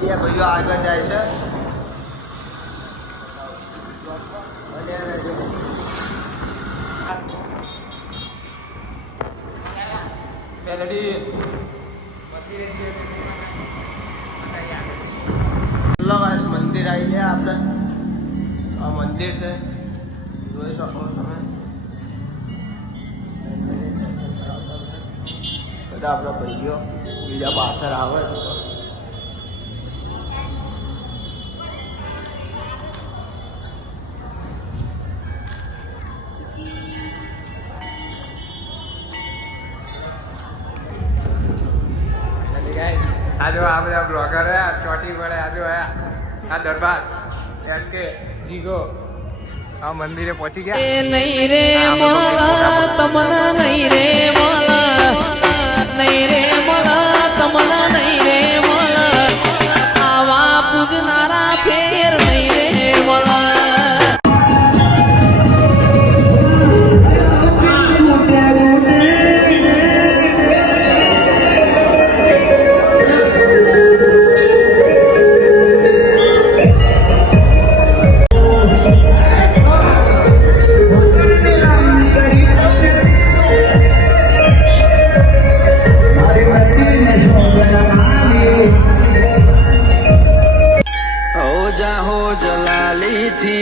બે ભાઈઓ આગળ જાય છે. મંદિર આવી ગયા આપણે. આ મંદિર છે, જોઈ શકો તમે. બધા આપણા ભાઈઓ બીજા પાછળ આવે. આજો આ બધા બ્લોગર ચોટી પડે. આજો આ દરબાર કે જીગો આ મંદિરે પહોંચી ગયા. નહીં રે મોલા તમના નહીં રે મોલા નહીં રે મોલા તમના નહીં રે મોલા આવા પૂજનારા ફેર નહીં રે મોલા.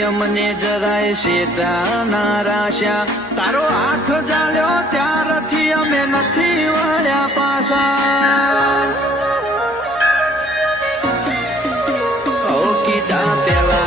અમને જરાય શેતા ના રાશ્યા તારો હાથ ચાલ્યો ત્યારથી અમે નથી વળ્યા પાછા. કીધા પેલા